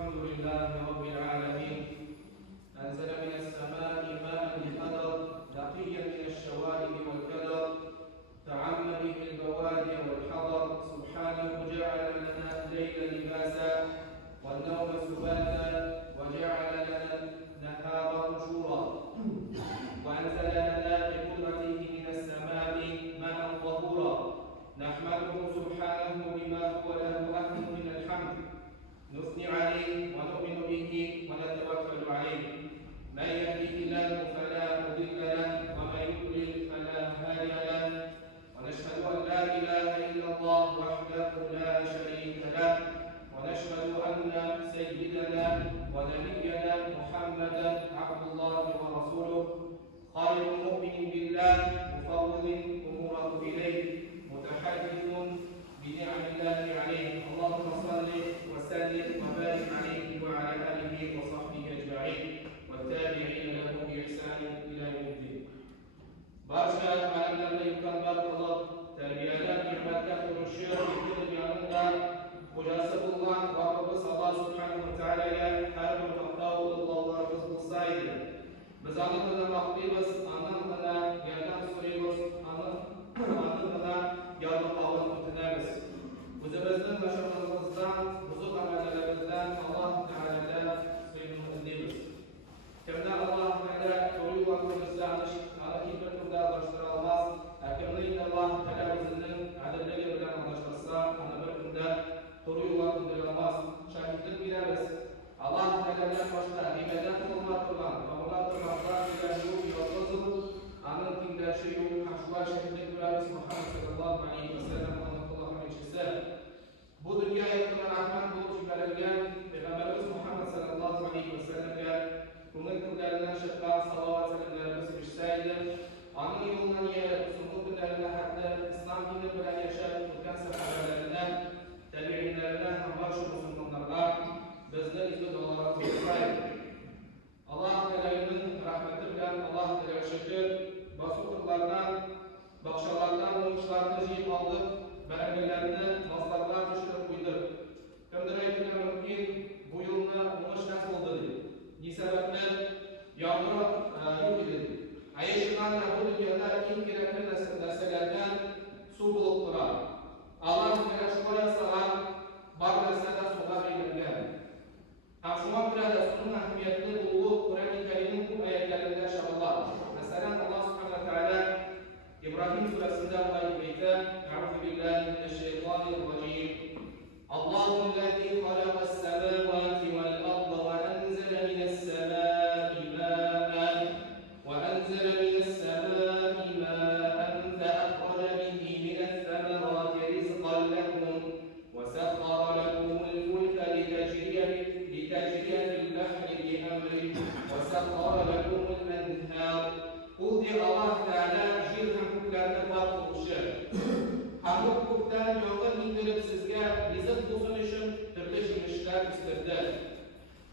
الحمد لله رب العالمين أنزل من السماء ماء بقدر نقيا من الشوائب والكدر تعم به البوادي والحضر سبحانه جعل لنا الليل لباسا والنوم سباتا وجعل لنا النهار نشورا وأنزل لنا بقدرته من السماء ماء طهورا نحمده سبحانه بما هو له أهل من الحمد نثني عليه ونؤمن به ونتوكل عليه من يهده الله فلا مضل له ومن يضلل فلا هادي له ونشهد أن لا إله إلا الله وحده لا شريك له ونشهد أن سيدنا ونبينا محمدا عبد الله ورسوله خير مؤمن بالله مفوض أموره إليه متحدث بنعم الله عليه اللهم صل وسلم وبارك عليه وعلى آله وصحبه أجمعين والتابعين له بإحسان إلى يوم الدين. Barcha alamlarni yuqanlar qilib, tarbiyalar ni'matlar turishib, dunyoda xo'jasi bo'lgan Robbimiz Alloh subhanahu va taolaga har bir maqtov Allohlarimiz bo'lsa edi. Biz Allohdan maqtaymiz, Allohdan yordam so'raymiz, Allohdan yordamini o'tinamiz. O'zimizning mashaqqatimizdan, buzuq amallarimizdan Alloh taoladan so'raymiz. Kimda Alloh taolo to'g'ri vaqtimizda bir turda boshqara olmas, kimning Alloh taolo o'zining adilligi bilan boshqarsa, uni bir kunda to'g'ri vaqt berolmas. Shahidlik beramiz. Alloh taolodan boshqa ibodat qilmoq turgan, Alloh taolodan yo'q yo'q amin tinglashi yo'q, hashva shahidlik beramiz. Muhammad sallallohu alayhi vasallam bu dunyo yakuna rahmat bo'lib yuborilgan Payg'ambarimiz Muhammad sallallohu alayhi vasallamga ko'ngil ko'klaridan shafqat salovat salamlarimiz yetishsaydi, onun yo'lidan yerib, sun'u kunlarini haqqi islom dini bilan yashab o'tgan sahobalaridan, tabi'inlaridan ham barcha musulmonlarga bizni izli duolarimiz bo'lsaydi. Alloh taoloning rahmati bilan Alloh taologa shukr, bosqinlardan, baqshalardan o'yinchilarni yig'ib oldik. Belgelerinde maslarlar düşürüp koyduk. Kimdir aytmaya mümkün bu yılda unuş nasıl oldu dedi. Ne sebeple yağmur yok dedi. Ayşe'den bu dünyada ilk gerekli nesnelerden su bulup durar. Allah bize şükür etsin, bar nesneden sular verilgen. Şuna göre de sunun ahemmiyetli bulduğu Kur'an-ı Kerim'in bu ayetlerinde şartlar. Mesela Allah subhanahu wa ta'ala İbrahim suresinde ayet beyte Euzu billahi mineşşeytanirracim. Allahu ellezî halakas semâvâti vel arda ve enzele mine's-semâi mâ'en ve enzele mine's-semâi mâ'en fe ahrace bihi mine's-semerâti rizqan lekum ve sekhkhara lekumul fulka litecriye fil bahri bi'emrihi ve sekhkhara lekumul enhâr. Bu diye Allah Teala hukuklarına bağlı oluşur. Hem hukuktan yoldan indirip sizge rızık bulsun için türlü işler istirdi.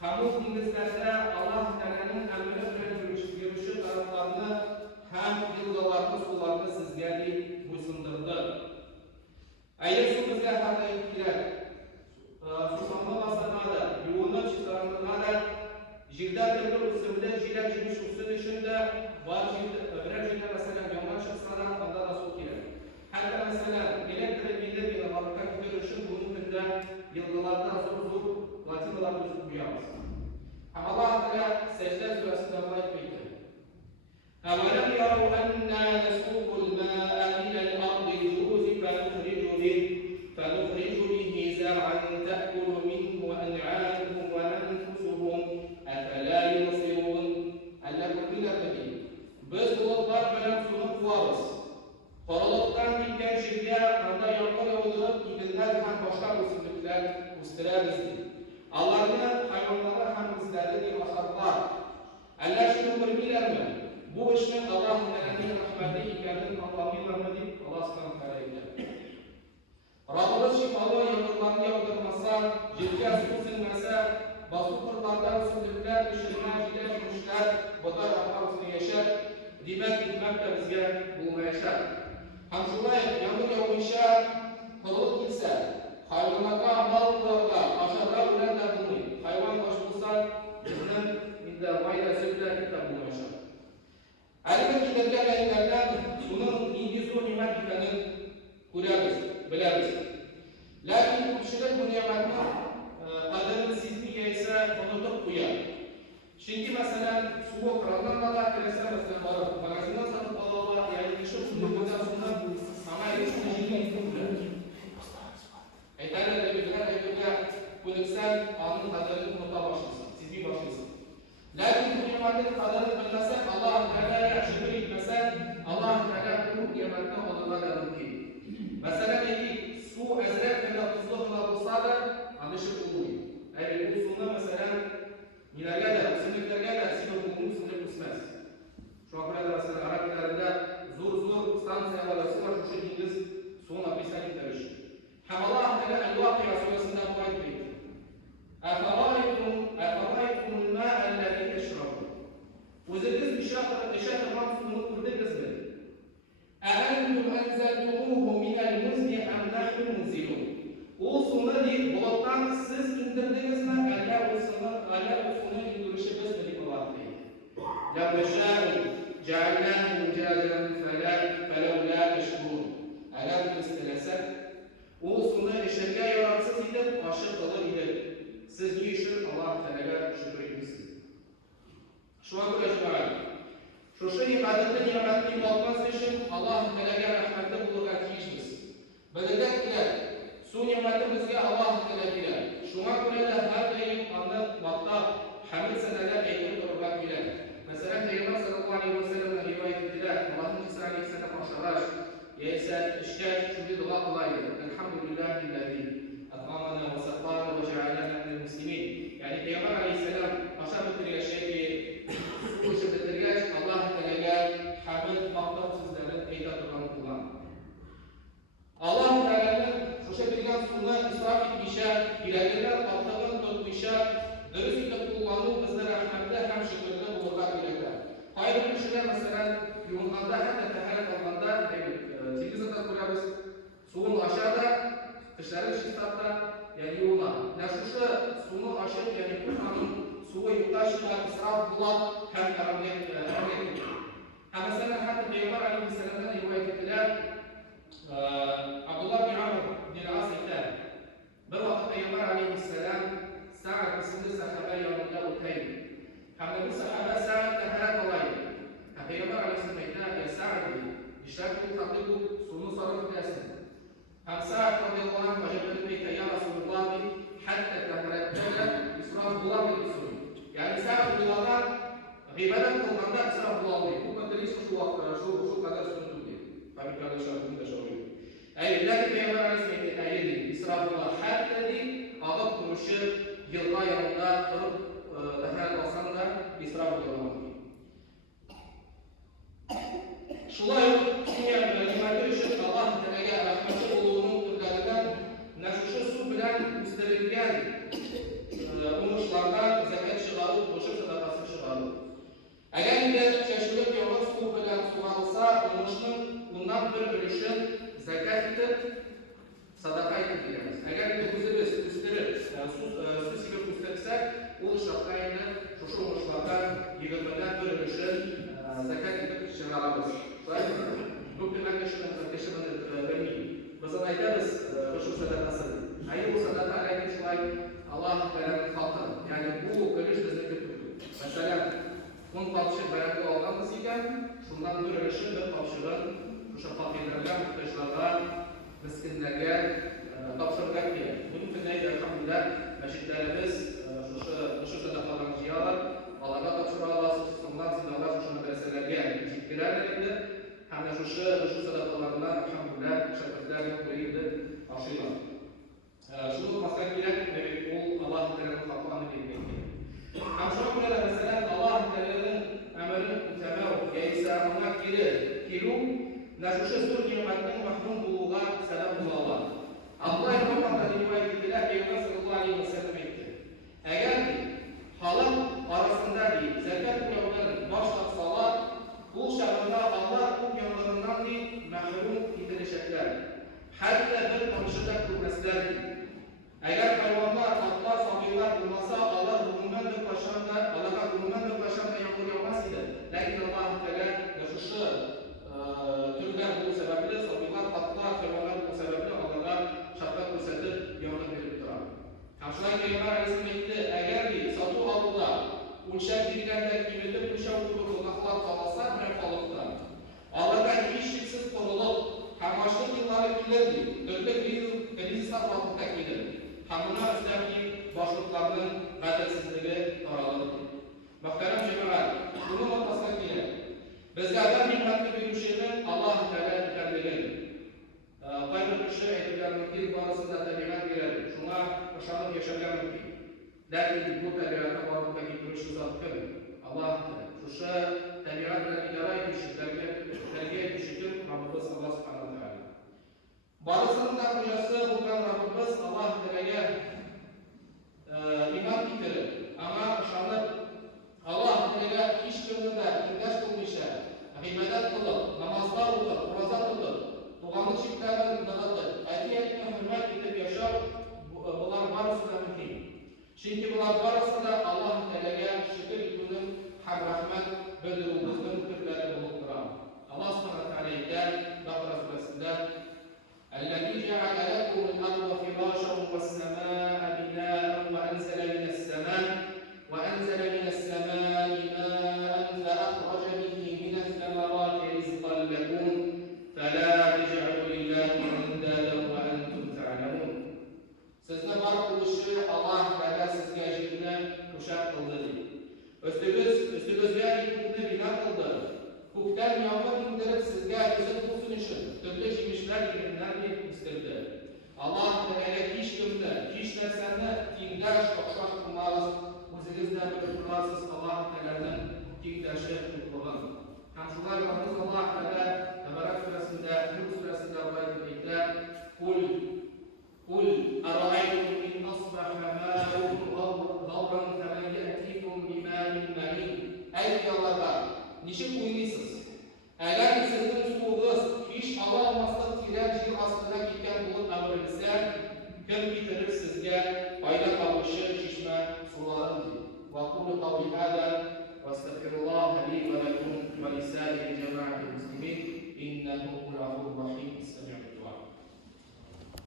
Hem hukuklarında Allah Teala'nın emrine görüşü taraflarını hem yıldalarını sularını sizge buysundurdu. Eğer su bizge hatta yetkiler, susamlı basanada, yoğunluğu çıkarımlarına Jilda türlü usulde jilda cimiş usul içinde var öbür jilda mesela yoldan çıksana onda da su kiler. Hatta mesela elektrik bilir bir fabrika görüşün bunun günde yıllarda zor latinalar usul duyamaz. Ama Allah Teala secde suresinde ayet buyuruyor. أَوَلَمْ يَرَوْا أَنَّا نَسُوقُ الْمَاءَ إِلَى الْأَرْضِ الْجُرُزِ فَنُخْرِجُ بِهِ زَرْعًا تَأْكُلُ مِنْهُ أَنْعَامُهُمْ وَأَنْفُسُهُمْ أَفَلَا يُبْصِرُونَ أَلَّكُمْ بِالْأَبْدِ Biz bulutlar bilen sunu kuvarız. Koruluktan gitken şirke anda yağmur yağdırıp ibiller hem başka usulükler üstülemizdi. Allah'ın hayvanlara hem bizlerdi başarılar. Allah şunu bilmiyor mu? Bu işin Allah'ın rahmeti ikeninin anlamıyla mı deyip Allah s.a.v. Rabbimiz şifalı yağmurlarını yağdırmasa, jirke su silmese, basıp kırlardan sütükler, düşürmez, düşmüşler, bu da rahmetini yaşar, demek gitmek de bizge bulmayışar. Hem şulay yağmur yağmışa, kırılıp gitse, hayvanlarga amal kılarlar, aşağıda ölen de bulmayın. edenlerden bunun indizu nimet ikanin kurarız, biliriz. Lakin kişiler bu nimetini kaderin sizliğe ise unutup koyar. Çünkü mesela suyu kraldan da mesela magazinden satıp alalım, yani kişi suyu bundan sonra ama etkisini ciddi kurur. Eğer bu insan anın kaderini unuta başlasın, sizliği başlasın. Lakin bu nimetin kaderini bilmesen, Allah'ın Teala'ya şükür etmesen, Allah'ın Teala bu nimetini alırlar mümkün. Mesela dedik, su ezrek ve tuzlu olsa da anlaşıp oluyor. Evet, bu suyuna mesela nelerge de, sınırlarga da sınır bulunur, sınır kusmaz. Şu an burada mesela Arap dillerinde zor stansiya var, şu İngiliz suyun apısına gitmiş. Hem Allah Teala El-Vakıya suresinde bu ayet diyor. أفرأيتم الماء الذي تشربون وزدت إشارة الرمز ونقول بالنسبة أأنتم أنزلتموه من المزن أم نحن المنزلون وصلنا دي بلطان السيس اندردنسنا ألا وصلنا يدرش بس بدي بواقعي لو نشاء جعلناه مجاجا فلولا تشكرون ألا تستلسل وصلنا لشركة يرامسız idip aşık kalır idip siz ne için Allah Teala'ya şükür etmişsiniz. Şu an böyle şüpheli. Şu şey ibadette nimetli olması için Allah Teala'ya rahmette bulurlar kişimiz. Belirler ki su nimetimizde Allah Teala bilir. Şu an böyle de her daim anlık vakta hamid seneler eğitim dururlar bilir. Mesela Peygamber sallallahu aleyhi ve sellem'den rivayet edilir. Allah'ın Cisa aleyhisselam başlar. Yeyse işler çünkü dua kolaydır. Elhamdülillahillezî أطعمنا وسقانا وجعلنا من المسلمين. يعني Peygamber Aleyhisselam aşağı bitiriyor şey ki bu işi bitiriyor Allah Teala hamd maqtat sizlerin eydatılan kullan. Allah Teala'nın şu şey bilgen sunna israf etmişe, ileriden attığın tutmuşa, dürüst edip kullanıp bizlere rahmetle hem şükürde bulurlar bilirler. Hayır bir şeyler mesela yoğunlanda hatta teharet almanda 8 atak kurarız. Suyun aşağıda Kışların şistatta yani yoğuna. Naşuşu sunu aşık yani Kur'an'ın suyu yutaşla israf bulan hem karamiyet ediyor. Ha mesela hatta Peygamber Aleyhisselam'dan rivayet edilen Abdullah bin Amr bin As eder. Bir vakit Peygamber Aleyhisselam Sa'd isimli sahabe yanında oturdu. Hem de bu sahabe Sa'd teharet olaydı. Peygamber Aleyhisselam eder ya Sa'd işaret tatlıydı sunu sarıf edersin. هم سعد رضي الله عنه وجبت بك يا رسول الله حتى تترتب إسراف الله بالرسول. يعني سعد رضي الله عنه غيبة وقنداء إسراف الله به. هو ما تدريش شو قدر سنته دي. فمن كان شهر من شهر. أي لكن في أمر اسمه أيدي إسراف الله حتى دي أضبط الشر جلقاء الله ترد تحال وصلنا إسراف الله. Şulay nimetleri için Allah Teala'ya rahmeti olduğunu türlerinden naşuşu su bilen üstlenilgen umuşlardan zekat çıkarıp koşu sadakası çıkarıp. Eğer de çeşitli yolun su bilen su alsa umuşun bundan bir bölüşün zekat edip sadaka ediliriz. Eğer de biz üstlenip su silip üstlersek o şartlarını şu umuşlardan 20'den bir bölüşün zekat edip çıkarırız. Mungkin mereka sudah berani. Masalah itu harus khusus sadaqah. Ayo sadaqah lain selain Allah dalam fakir. Yani bu görüş düzeyinde. Mesela kun tavsiye beyan olan kesigen, şundan bir ölçü bir tavsiyeler, şu fakirlerge, muhtaçlarga, miskinlerge tavsiyeler ki. Bunun için de elhamdülillah meşitlerimiz şu sadaqalarını ziyalar. Allah'a tavsiye Allah'a sunnar sizlerle şu medreselerge zikirlerinde. Hamda şu sadaqalarına elhamdülillah şakirtlerle koyuydu aşıyla. Şunu masal bilen o Allah Teala'nın hakkını bilmekte. Hem şu anda mesela Allah Teala'nın emrinin mütevazi, yaysa ona kilu, naşuşu sur nimetinin mahrum buluğa sebep bulağlar. Allah Muhammed'in rivayet edilen Peygamber sallallahu aleyhi ve sellem etti. Eğer halk arasında bir zekat kurallarının başta salat bu şartlarda Allah bu yanlarından bir mahrum edilecekler. Hatta bir konuşacak kurmesler. Eğer hayvanlar, atlar, sabirler bulmasa Allah bundan bir paşamda, Allah'a bundan bir paşamda yağmur yağmaz idi. Lakin Allah Teala yaşaşı Peygamber Aleyhisselam etti, eğer ki satı alıda uçak bilgenden kimede uçak kurulu naklar kalasa bir kalıpta. Allah'tan işsiz kurulup, hamaşlı yılları bilirdi. Dörtte krizi satmakta gelir. Hamına üstteki başlıklarının adaletsizliği taralırdı. Muhterem cemaat, bunun ortasına gelir. Bizlerden nimmetli bir şeyin Allah-u Teala kendiliğidir. Kaynak kişi eğitimlerinin barısında tabiat verir. Şuna hoşlanıp yaşayan mümkün. Lakin bu tabiata varlıkta gitmiş uzatkın. Allah şu tabiatla idare etmiştir, terbiye etmiştir Rabbimiz Allah subhanahu wa ta'ala. Barısının da kocası bukan Rabbimiz Allah Teala'ya iman getirir. Ama şanlı Allah Teala iş gününde indaş kılmışa, ibadet kılıp, namazlar kılıp, urazat kılıp, tuğanlı çiftlerin dağıtıp, etiyetine hürmet edip yaşar, bunlar barısı da mümkün. Çünkü bunlar barısı da Allah Teala'ya şükür günün hem rahmet bildirildiğinin türleri bulup duran. Allah subhanahu wa ta'ala Bakara suresinde الذي جعل لكم الأرض فراشا والسماء بناء وأنزل من السماء ماء فأخرج به من الثمرات رزقا لكم فلا تجعلوا لله أندادا وأنتم تعلمون. Sizne var kılışı Allah Teala sizge ecrine kuşak kıldı. Üstümüzde hükmünde bina kıldı. Hukuktan yağmur indirip sizge güzel bulsun için türlü yemişler ürünler istirdi. Allah Teala hiç kimde, hiç nesene tindaş okşak kılmaz. Bizimizden bir kuralsız Allah Teala'nın tindaşı kılın. Hamşular Rabbimiz Allah Teala Tebarek suresinde, Nur suresinde ayette Kul ara'aytum in asbaha ma'ukum gavran femen ye'tikum bima'in ma'in. Ey Allah'lar, niçin uyuyorsunuz? Eğer sizin suğunuz hiç Allah olmazsa tirer jil aslına gitken bulup ağırırsa, kim getirir sizge fayda kalmışı şişme sularındır. وأقول قولي هذا وأستغفر الله لي ولكم ولسائر جماعة المسلمين إنه هو الغفور الرحيم.